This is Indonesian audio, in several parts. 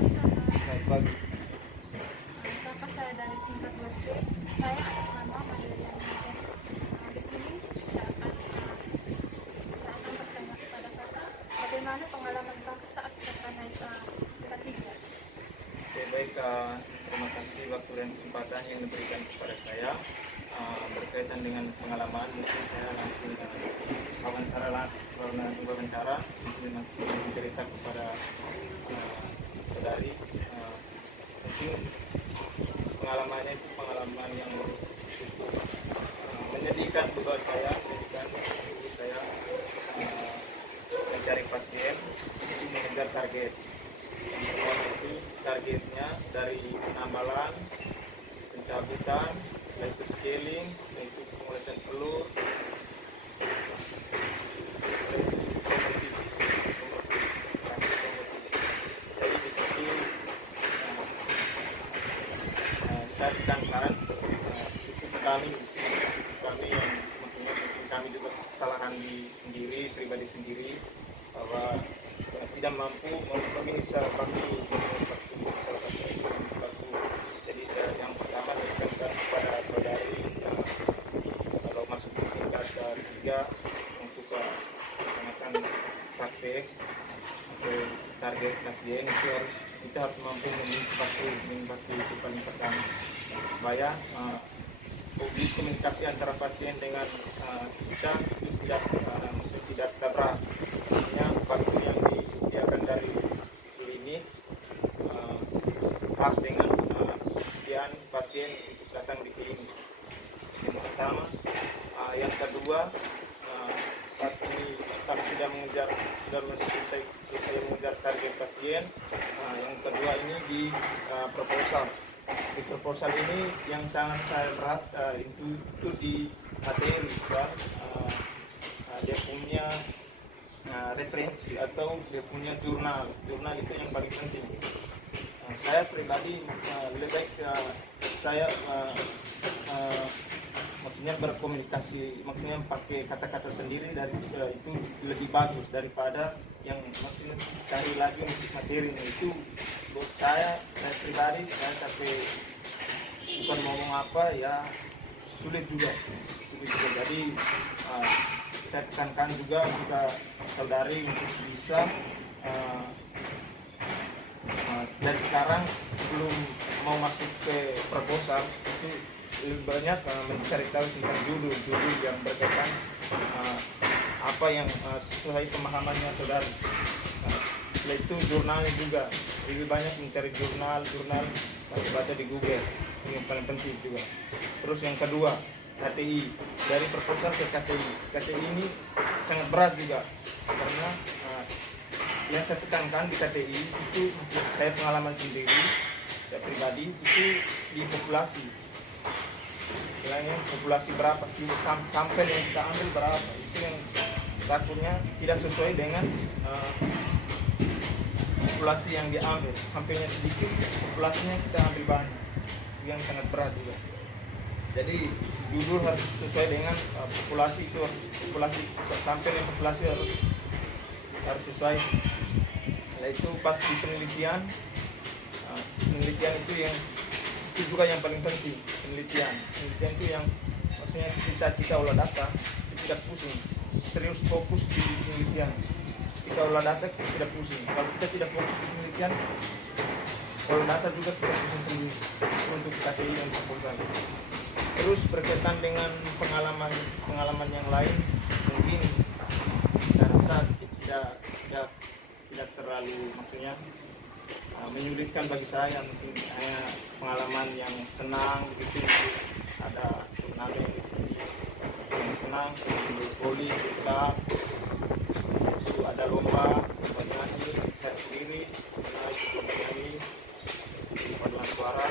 Selamat pagi. Kakak saya dari tingkat 2C. Saya atas nama Madalian Mendes. Di sini saya akan bertanya kepada kakak, bagaimana pengalaman kakak saat kakak naik tingkat 3? Oke, baik, terima kasih waktu dan kesempatan yang diberikan kepada saya berkaitan dengan pengalaman. Mungkin saya langsung wawancara mungkin nanti cerita kepada saudari. Mungkin pengalamannya itu pengalaman yang cukup menyedihkan buat saya, mencari pasien untuk mengejar target. Yang pertama itu targetnya dari penambalan, pencabutan, yaitu scaling, yaitu pemulasan telur, jadi di situ saya tekankan cukup kami yang maksudnya mungkin kami juga kesalahan pribadi sendiri, bahwa tidak mampu memeriksa baku. Jadi yang pertama saya tekankan kepada saudari, kalau masuk ke tingkat 3 untuk melaksanakan praktek atau target pasien itu kita harus mampu menikmati itu paling pertama, supaya komunikasi antara pasien dengan kita itu tidak tabrak. Artinya waktu yang disediakan dari klinik pas dengan kesediaan pasien untuk datang di klinik. Yang pertama. Yang kedua, saat ini kami sudah selesai mengejar target pasien. Yang kedua ini di proposal. Di proposal ini yang sangat saya berat itu di materi, dan dia punya referensi atau dia punya jurnal itu yang paling penting. Saya pribadi lebih baik saya maksudnya berkomunikasi, maksudnya pakai kata-kata sendiri dari itu lebih bagus daripada yang maksudnya cari lagi untuk materinya. Itu buat saya pribadi, saya sampai bukan ngomong apa ya, sulit juga. Jadi saya tekankan juga kepada saudari untuk bisa dari sekarang sebelum mau masuk ke proposal itu lebih banyak mencari tahu tentang judul yang berkaitan apa yang sesuai pemahamannya saudari. Setelah itu jurnalnya juga lebih banyak mencari jurnal baca di Google, ini yang paling penting juga. Terus yang kedua, KTI, dari proposal ke KTI ini sangat berat juga, karena yang saya tekankan di KTI itu saya pengalaman sendiri, saya pribadi itu di populasi. Istilahnya populasi berapa sih, sampel yang kita ambil berapa, itu yang takutnya tidak sesuai dengan populasi yang diambil. Sampelnya sedikit, populasinya kita ambil banyak, itu yang sangat berat juga. Jadi judul harus sesuai dengan populasi, itu populasi sampel yang populasi harus sesuai. Nah, itu pas di penelitian itu juga yang paling penting. Penelitian itu yang maksudnya bisa kita olah data, kita tidak pusing, serius fokus di penelitian. Kita olah data kita tidak pusing. Kalau kita tidak fokus di penelitian, olah data juga kita pusing sendiri untuk KTI dan proposal. Terus berkaitan dengan pengalaman yang lain, mungkin saya rasa tidak terlalu maksudnya menyulitkan bagi saya. Mungkin hanya pengalaman yang senang begitu. Ada turnamen di sini yang senang, voli, futsal, itu ada lomba nyanyi, saya sendiri ikut nyanyi paduan suara,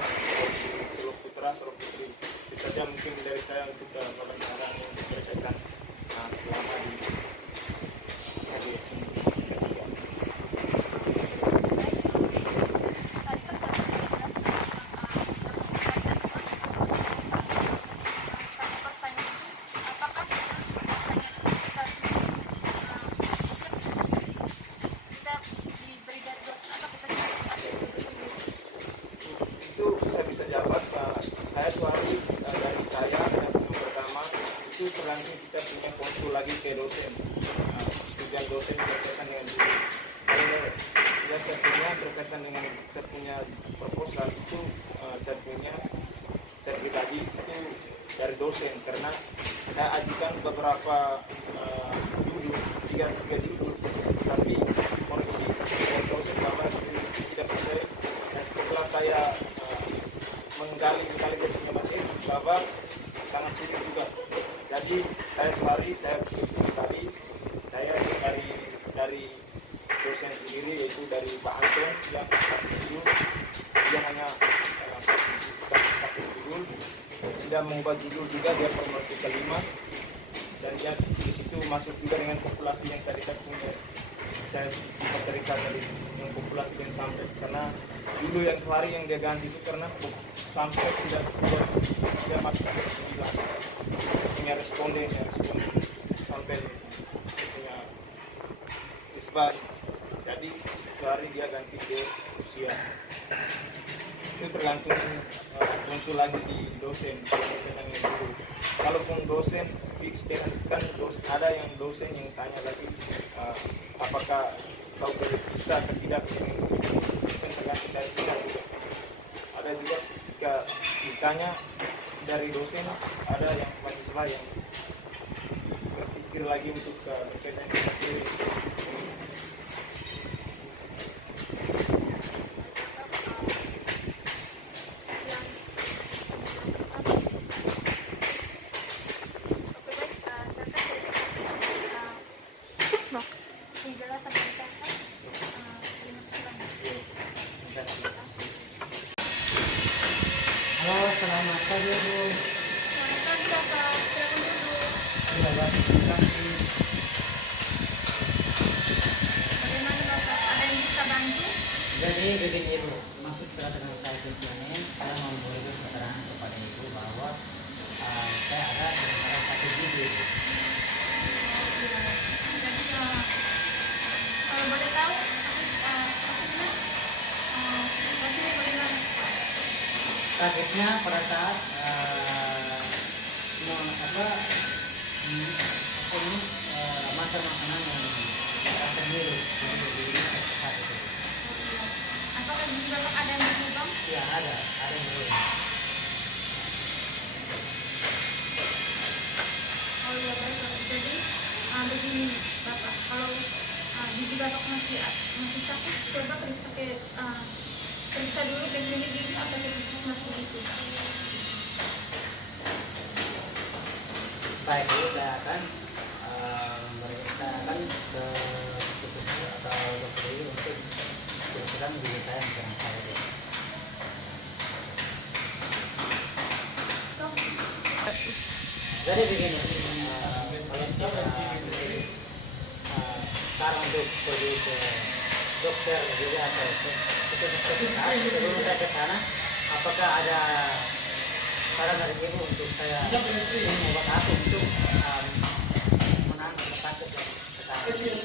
Solo Putra, Solo Putri. Itu saja mungkin dari saya untuk wawancara yang berkaitan selama di KTI. SPP dosen, persetujuan dosen berkaitan dengan judul. Kalau yang saya punya berkaitan dengan saya punya proposal itu saya punya saya pribadi itu dari dosen, karena saya ajukan beberapa judul, tiga judul, tapi koreksi dari dosen bahwa tidak percaya. Dan setelah saya menggali punya materi bahwa sangat sulit juga. Jadi saya pribadi saya dari dosen sendiri, yaitu dari Pak Anton yang kasih judul, dia hanya kasih judul, tidak mengubah judul juga, dia formulasi kelima, dan dia di situ masuk juga dengan populasi yang tadi saya punya. Saya cerita tadi yang populasi yang sampai, karena dulu yang hari yang dia ganti itu karena sampai tidak masuk ke 9 punya responden sampai punya isbat. Jadi hari dia ganti ke usia. Itu tergantung muncul lagi di dosen dulu. Kalaupun dosen fix kan ada yang dosen yang tanya lagi apakah kau bisa atau tidak, kan tergantung dari kita juga. Ada juga ketika ditanya dari dosen, ada yang mahasiswa yang berpikir lagi untuk berkaitan dengan diri. Halo, selamat pagi Bu. Selamat pagi Bapak, silakan duduk. Terima kasih. Bagaimana Bapak, ada yang bisa bantu? Jadi begini Bu, maksud kedatangan saya ke sini, saya memberikan keterangan kepada Ibu bahwa saya ada sementara satu bibit. Jadi kalau boleh tahu, sakitnya bagaimana? Sakitnya pada saat makan makanan yang rasa miru, jadi sakit itu. Apakah gigi Bapak ada yang berlubang? Ya ada yang miru. Oh iya baik Bapak. Jadi begini Bapak, kalau gigi Bapak masih sakit, coba periksa dulu ke klinik gigi atau ke puskesmas begitu. Baik Bu, saya akan akan ke puskesmas atau dokter ini untuk menentukan gigi saya yang kurang saya Bu. Stop. Jadi begini, saran untuk pergi ke dokter gigi atau ke puskesmas, sebelum saya ke sana, apakah ada saran dari Ibu untuk saya minum obat apa untuk menahan sakit yang sekarang?